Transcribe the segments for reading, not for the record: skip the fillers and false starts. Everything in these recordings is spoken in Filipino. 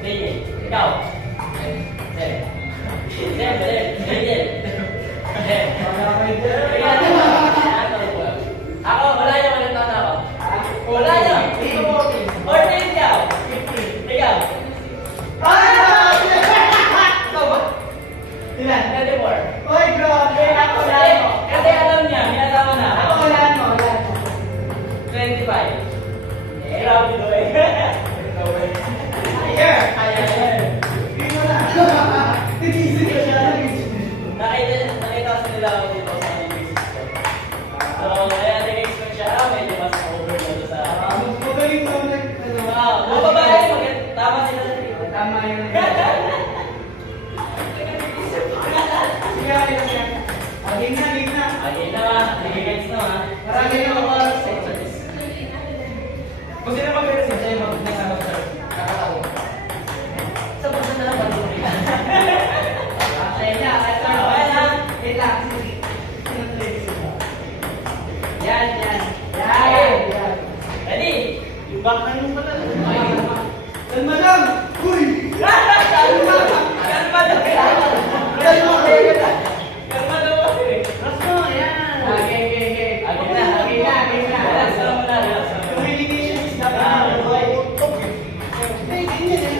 Daniel, ikaw. Sem. Sem, Daniel. Sem. Ako, wala niya malang taon ako. Wala niya. Or 10 ikaw. Ikaw. Ikaw ba? Ilan? 34. Oy, grabe! Ako wala mo. Kasi alam niya, minasama na. Ako wala mo. 25. Grabe to eh. Here! Kaya yan. Hindi mo na. Tigising ko siya. Nakita kasi nila ako dito sa music ko. So, kaya nag-expect ko siya, medyo mas overload sa... Magaling mo na. Mga babae, tama sila sa dito. Tama yun. Sige, sige. Aging na, aging na. Okay na ba? Nag-gets na ba? Marami na ako oras eh. Kung sino mag-gets sa'yo, mag-nasama sa kakatawa. Sa basta na lang ba ito? Okay na, Okay na. wait lang. Yan, yan. Yan. Ready? Yung back na yung pala. Kalma lang! Uy! Kalma daw. Kalma! Kalma daw. Ras mo, yan! Okay, okay, okay. Agin na. Relax lang muna, relax lang muna. Communication is the key. Hey, ganyan eh.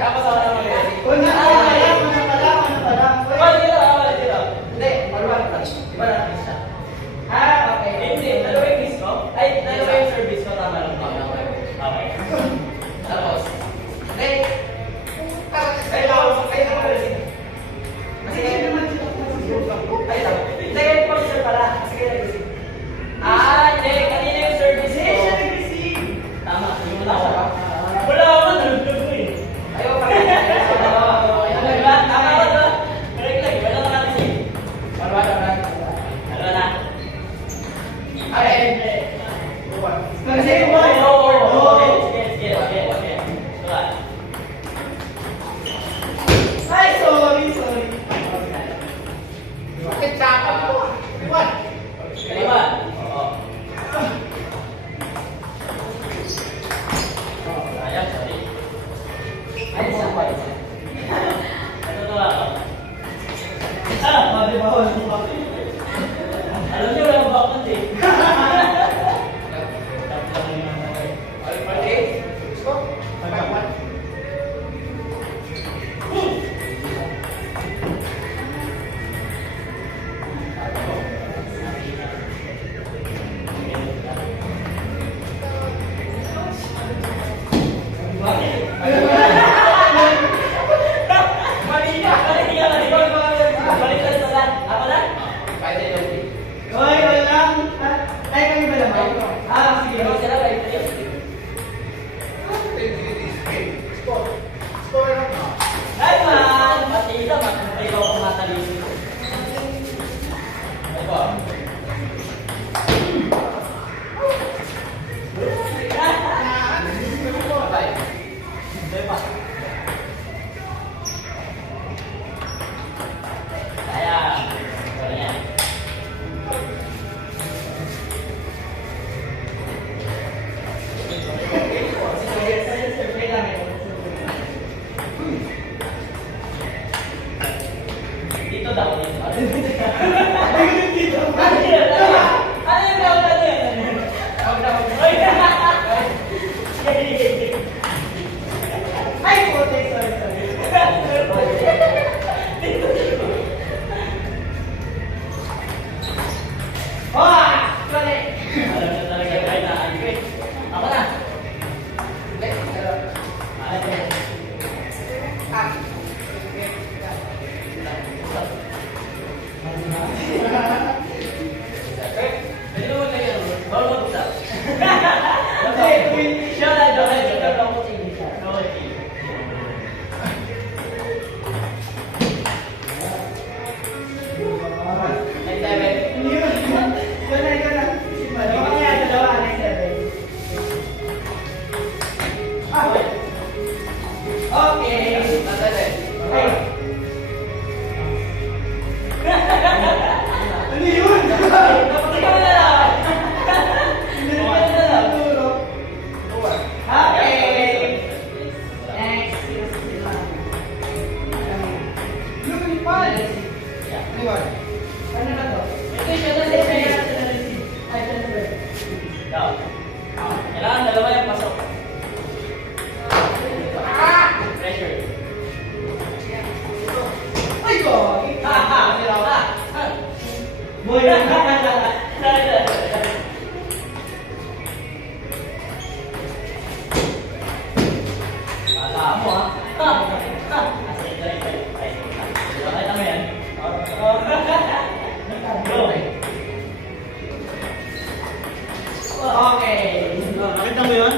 Tapos ako na mag-ready. Una pala. Balik dito. Hindi, maluwag pa. Iba natin siya. Okay. Hindi, dalawa yung miss ko. Ay, dalawa yung service ko. Tama lang. Okay. Tapos. Hindi. Ay, mag-ready. Kasi kayo naman sila. Ay, tama. Second position pala. Kasi kaya nag-receive. Hindi. Kanina yung service ko. Tama. Yung tama. Wala ako. Nalugtog ko eh. Ayaw pa. Diba? Tama ba? Diba? Correct lang. Iba lang natin siya. Maluwag na. Ano na? Okay. Kasi Sige. Diba? Ay, sorry. Bakit kakap ko? What? Kaliwa. Oo. Sayang, sorry. Ay, isa pa. Ano to ako? Mati bawal. Alam niyo, wala akong bakit eh. Baliktad na lang. Ako na? Hoy, walang. Ay, kami ba naman? Sige. Pero sila baliktad yun. Ay man! Pati ito, matay ko kung matalino. Ay po. Ay pa. Kaya, wala yan. Dito daw. Dito. Kala mo ah. Nakita mo yan? Go. Okay. Nakita mo yun?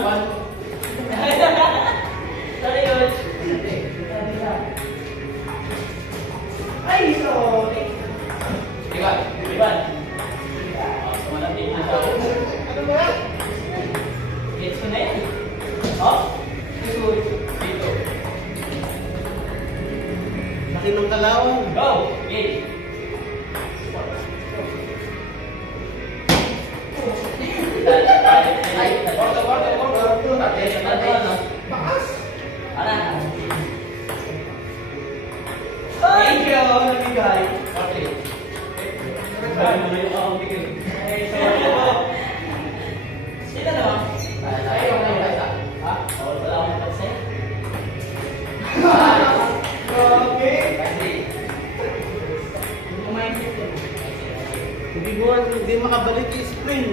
Sorry, coach. Ay, sorry. Iwan. Iwan. Walang tingin na daw. Ano ba yan? Gets ko na yan. Oh? Dito. Laki ng kalawang. Go! Okay. Bakas. Thank you. Nabigay. Sino naman? Ha? Wala akong pansin. Okay. Hindi makabalik yung spring.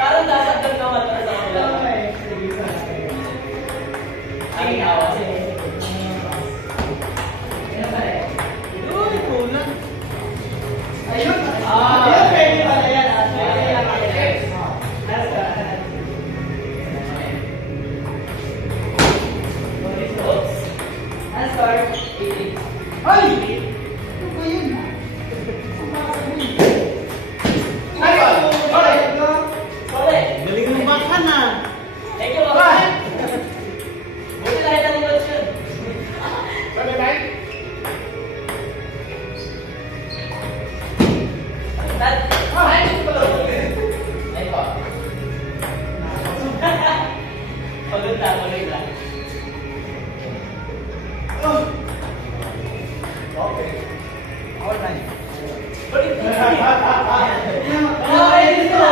Parang dapat doon ka matras sa kanila. Okay. Sige, sige. Ay, awa siya. Uy, kulang. Ayun. Ah. Ayun, pwede pala yan. Pwede yan. Oops. Answer. Ay! Ano ba yun? Ay! Ay! Sorry. Galing ng baka na. Thank you, Papa. Buti nakita ni Coach yun. Sabi ba? Dad. Ay! Ay po. Pagod na, tuloy lang. Okay. All right. Balik na. Okay, dito.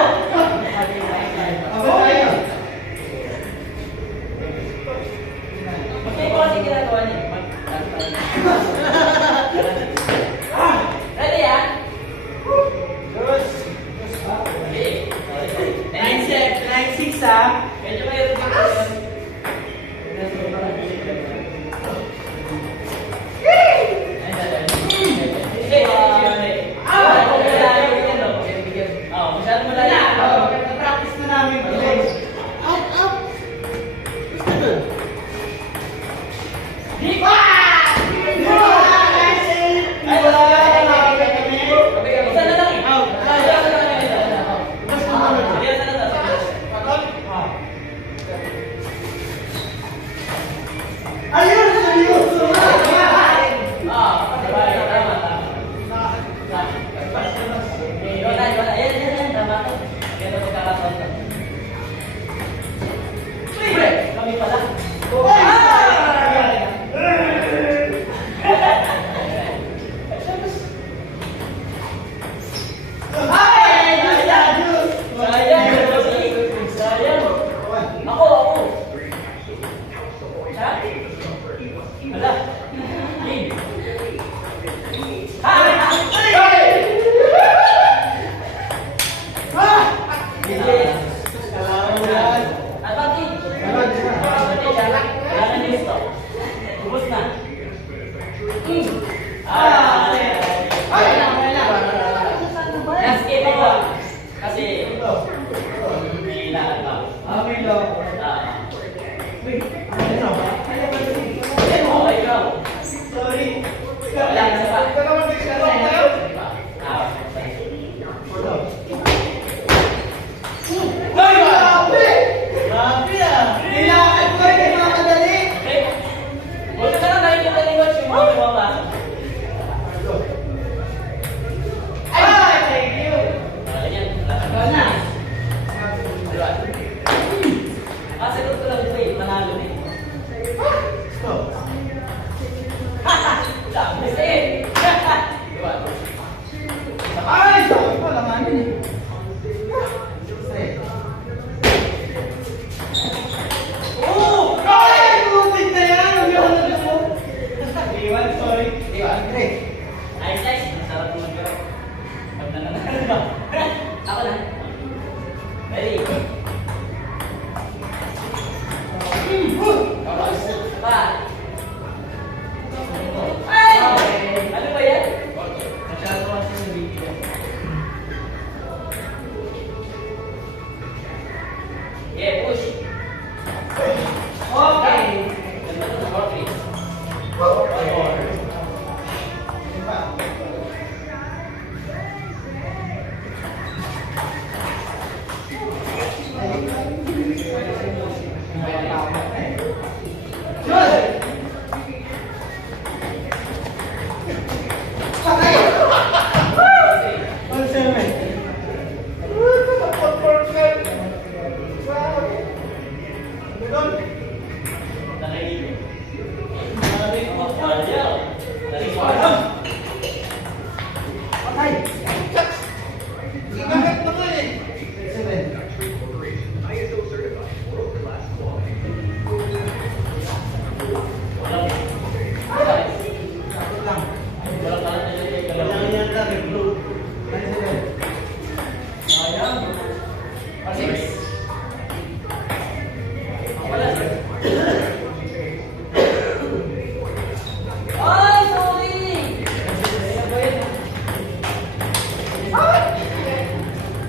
Okay, kung ano yung ginagawa niya. Ready, ah? Okay. Sorry. 9-6 ah. Medyo mayroon dito yun. Ay, dali. Hindi, hindi.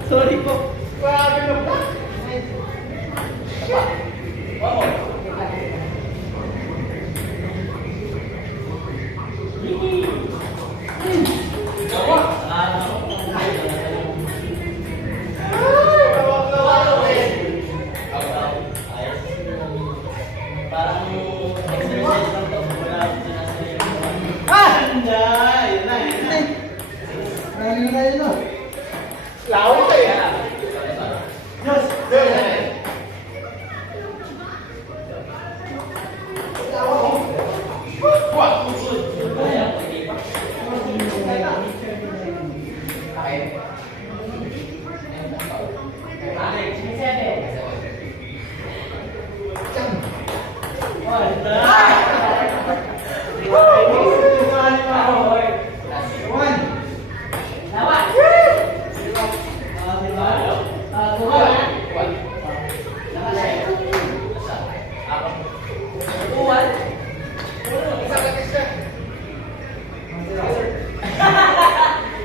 Sorry po. Grabe na ba? Oo. Gawa. Parang exercise lang to. Wala sinasabi. Handa! Yun na, yun na. Laway pa eh. Diyos!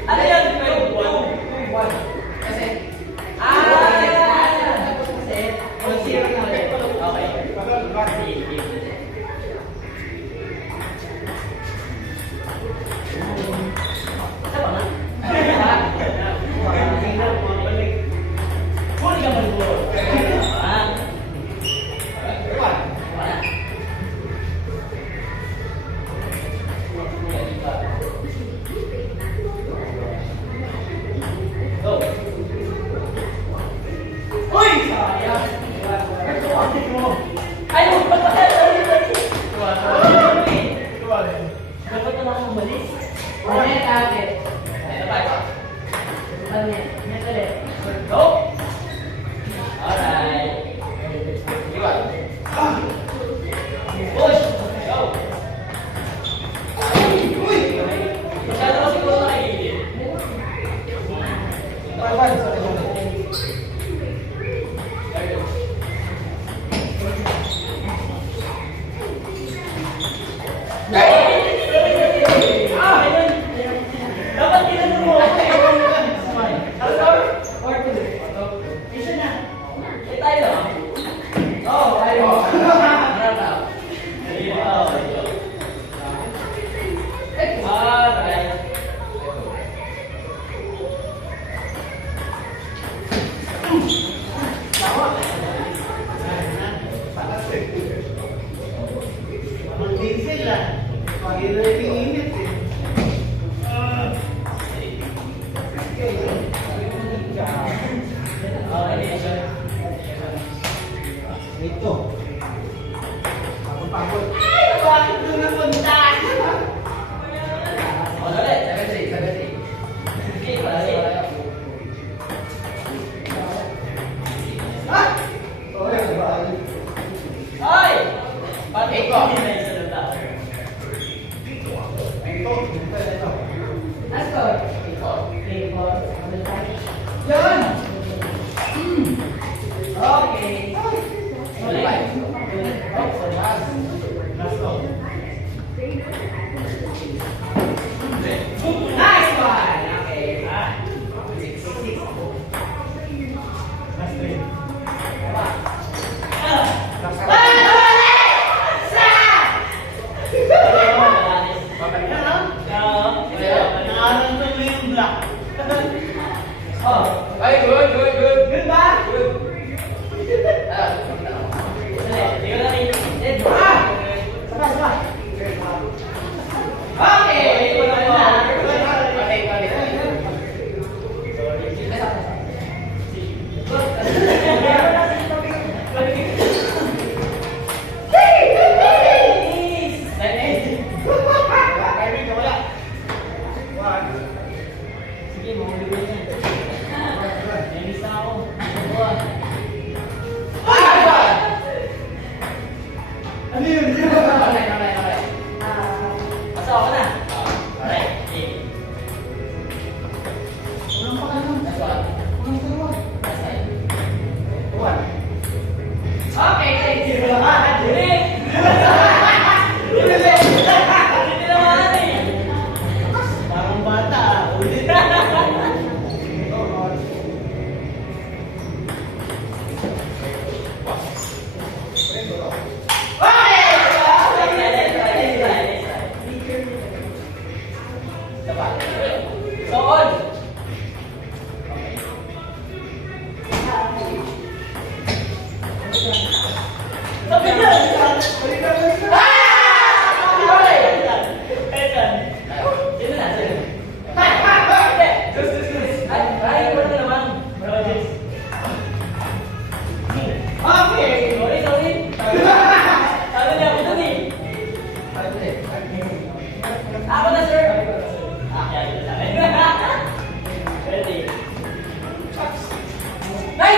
Ano yan? Go. Uy! Sayang. Ay, huwag pa tayo. Dapat na lang umalis. Ito tayo. Go! Alright. Push! Go! Masyado ko siguro nakikita. Dapat tinanong mo. Eh, tayo. Oo, tayo. Ang diesel ah. Pag-init yung init eh. Ito. Pagod. Ay! Bakit doon napunta? Ay! Pati ko. Yan! Okay. Last go. Nice one! Okay. Last three. Nangalan tuloy yung black. Ay, good. Good ba? Good. Okay! Sige, mahuli ko yan. Nainis na ako. Ano yun? Pasok ako na. Alright. Okay. Walang pakalam. That's all. Walang dalawa. That's it. One. Okay, thank you. Ulit! Ulit! Ulit naman eh. Parang bata ah. Ulit. Sapa. So, on. Sabi na! Sino na? Sino? Hindi! Ay, wala naman. Projects. Okay! Sorry, sorry. Sabi niya ako dun eh. Ako na, sir. Kaya yun sa akin. Ready? Ay!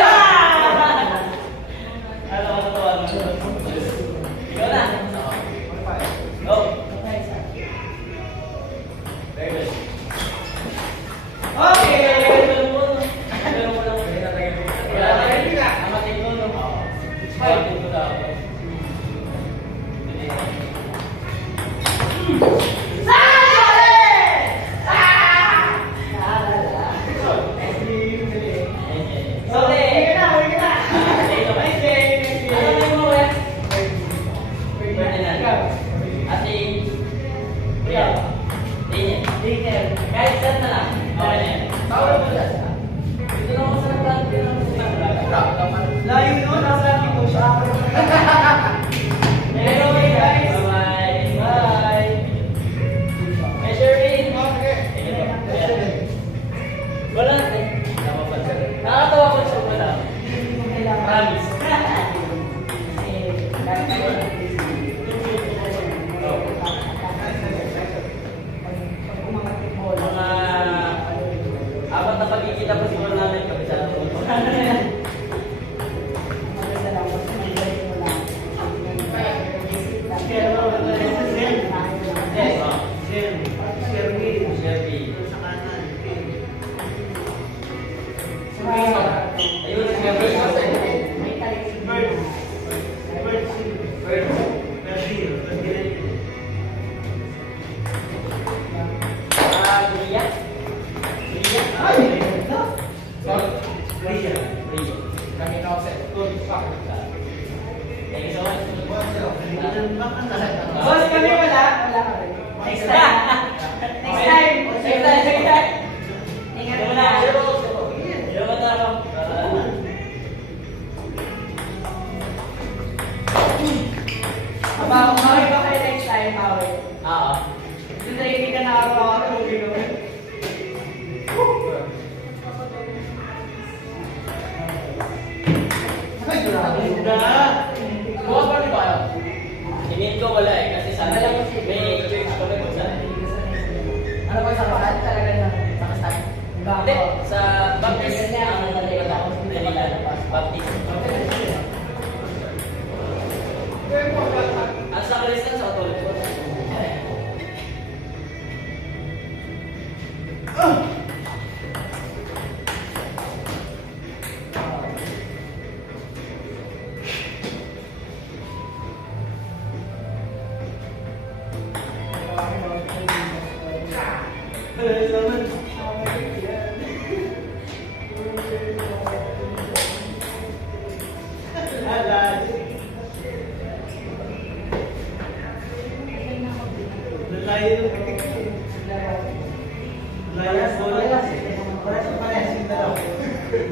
Ano ka natuwa mo? Ikaw na. Go. Very good. Okay! Ganun mo, no? Ganun mo lang. Wala na rin ka. Amatin ko, no? Amatin ko na ako. Layo yun, nasa akin ko siya. Anyway, guys. Bye-bye. Bye. Measure in. Wala. Nakakatawa ko siya wala. Promise. Mga apat na pagkikita pa siguro namin pag isa lang. Boss, kami wala. Wala ka rin. Next time. Next time. Next time. Ingat Yung na. na. Yung mata ko. Mabawi ba kayo next time, Maui? Oo. Doon tayo kita na araw-araw. Ay, grabe. Bukas pa rin ba kayo? Tingin ko wala eh. Kasi sana may church ko na kung saan. Ano ba sa bakat talaga na nakastart? Hindi. Sa Baptist. Ang nalikat ako. Nalikat. Baptist. Ang sa Christian sa Otol.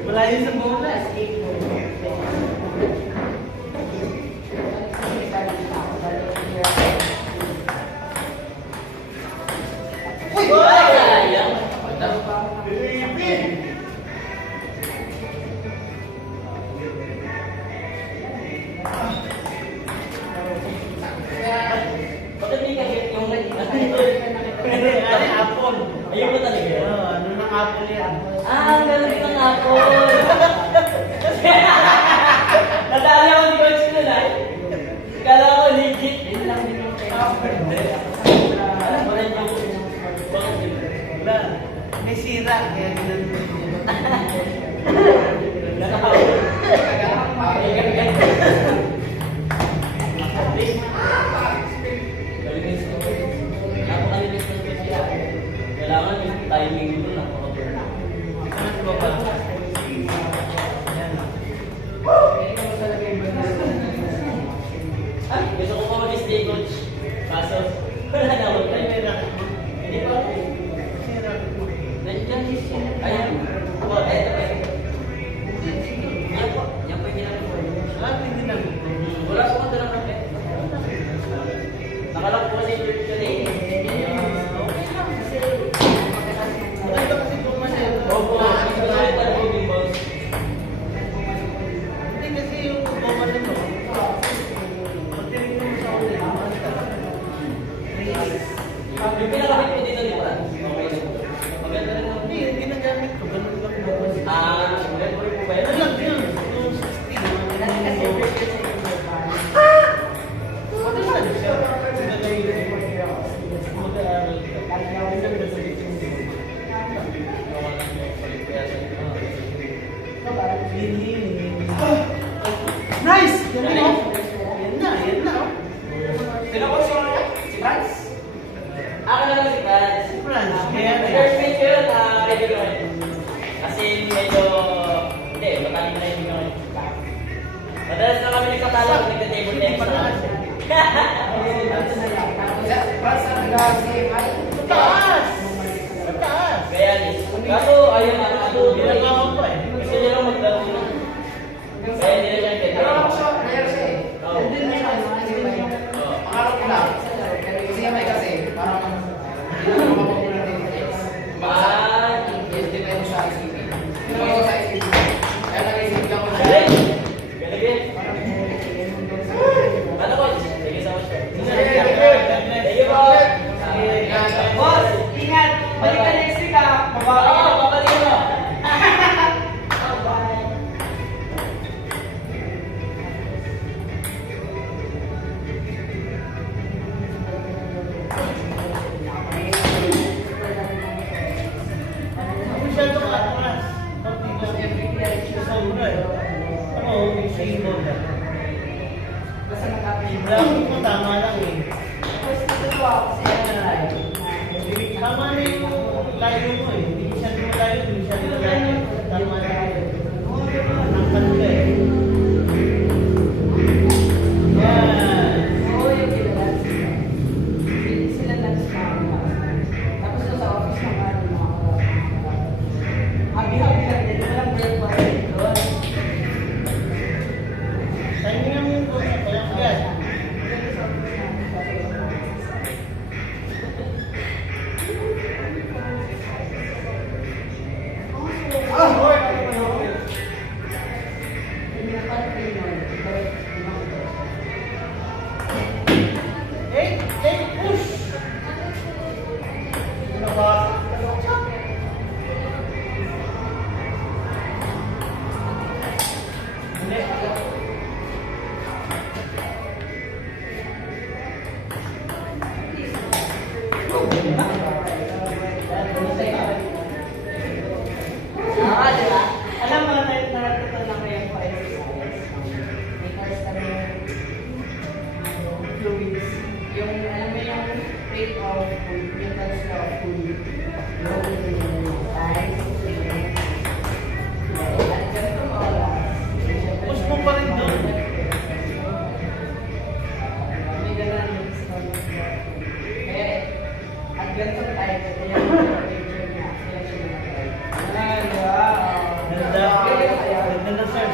Malayo sa bola. Uy! Sayang. Bakit hindi ka hit yung Apple. ayun ba talaga yun? Ano ng apple yan? Ah, ang galing ng apple. Nadali ako ni Coach nun ah. Kala ko legit. Yun lang din yung wala yung bakit yun? Wala. May sira. Kaya ginanong. Kailangan yung timing mo lang. Ano ba ba? Ay, gusto ko pa mag-stay coach. Kaso, wala na ako time. Hindi pa ako. Memory mo ba yun? Ano lang yun? Yung 16. Dati kasi first year sa University. Ano ba siya? Mag-aaral ka. Lagi ako sa Nice! Yan na, oh. Yan na, oh. Sino ko siya? Si Franz? Ako na lang si Franz. Si Franz, kaya na. First week ko yun, regular. Kasi medyo, hindi, matalim na yun yun. Madalas na kami nagkatalo kung nagka-table tennis na. Franz na nag-aasay. Taas! Taas! Kaya, kaso ayaw na ako. Ginagawa ko eh. Gusto niya lang maglaro na. Kaya hindi na siya Pero ako kaya. siya, player siya eh. Oo. Nandun na siya, kasi may pangarap ko lang. Kasi may kasi, parang hindi na makapagulan din yung text. Depende sa ICP. Pero ako sa ICP. Kaya nag-ICP lang ko siya. Galing! Galing! Parang Ano ko? Sige sa mas. Thank Sige po! Boss, ingat! Balik ka next week ah! Babawi Oo, ka. babalik mo! Bye! Masyado ka atras. Sobra eh. Ano, may single ka. Basta mag-happy. Graphic mo tama lang eh. Tapos dito po ako kasi ano na live. Tama na yung layo mo eh. Hindi siya malayo, hindi siya malayo. Tama na yun. Nangkat ka eh. Yan. Oo, yung kailangan sila. Hindi sila lunch na ako. Tapos doon sa office na ano na ako. Happy-happy lang din. Walang breakfast doon. Saan nga mo yung doon sa Palanggas? Eh, push! Ano ba? Hindi. Ah, di ba? Alam mo, natutunan ko yung exercise. May course kami fluids. Yung, alam mo yung rate of food, yung course of food. At ganitong oras. Push mo pa rin doon. May ganun yung story. Kaya, at ganitong time, ito yung picture niya. Kaya siya nag-try. Ay, wow! Ganda. Ganda, sir.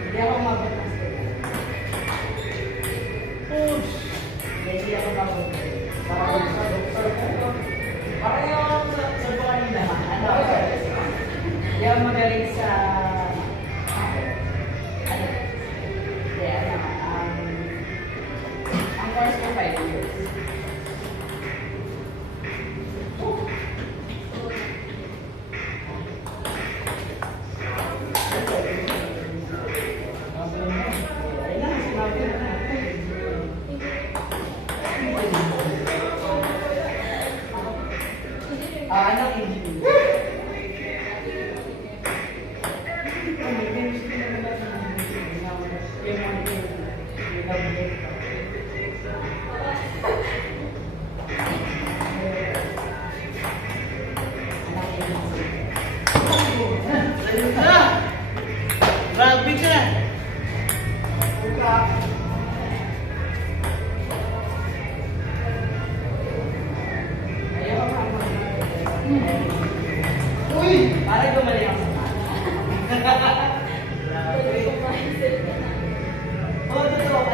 Hindi ako mabot. Push! Hindi ako mabot. Parang yung sa kanina. Ano? Hindi ako magaling sa... Ano? Hindi, ano? Ang course ko 5 years. Anak engineer. Grabe ka! Uy! Parang gumaling ako sa Grabe. Oo, totoo.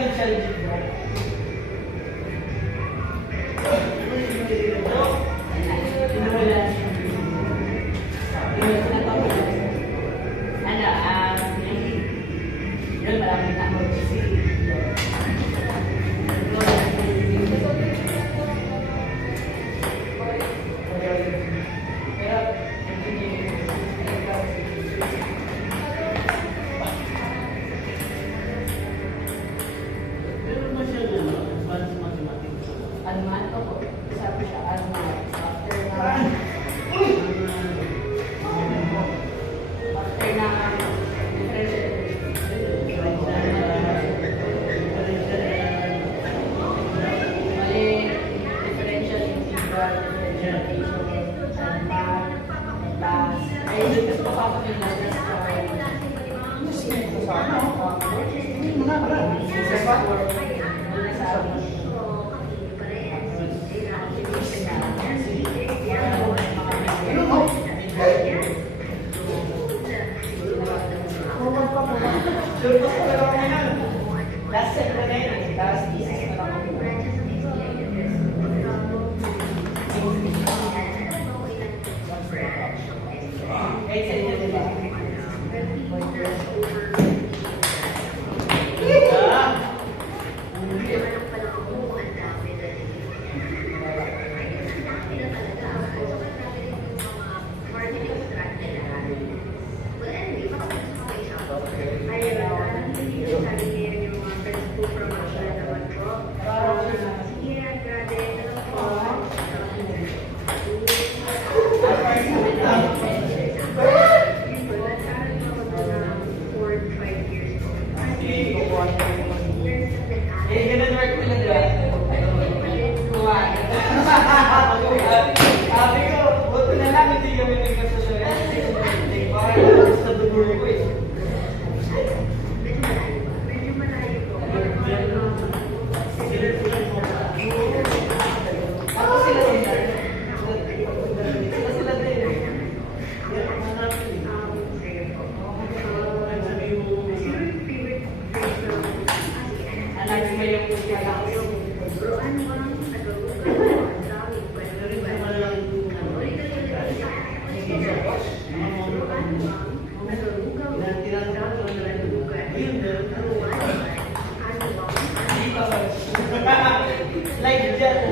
sequential zigzag. Meron ba siya advanced mathematics? Sabi siya, after na differential differential integral, differentiation, and math, plus, ay, dito pa papapag yung numbers Sure pa sa dalawa na yan. Last set na yun. Last thesis na lang. Kahit sa inyo, diba? Eh, ganun work ko lang, diba? Kumain. Sabi ko, buto na lang, hindi kami nagkasusunod. Parang sa dugo ko eh. Ako sila sila. Sila din. Alam mo yung like that.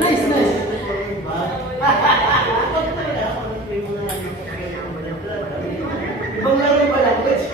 Nice, nice. Ibang laro pa lang, coach.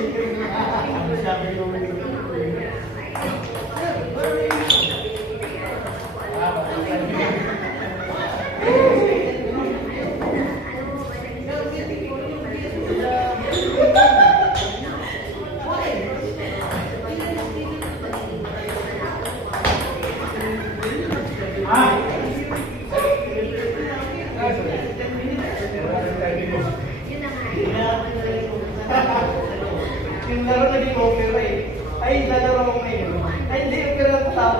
Yung laro naging opera eh. Ay, lalaro ko ngayon. Ay, hindi, opera na tao.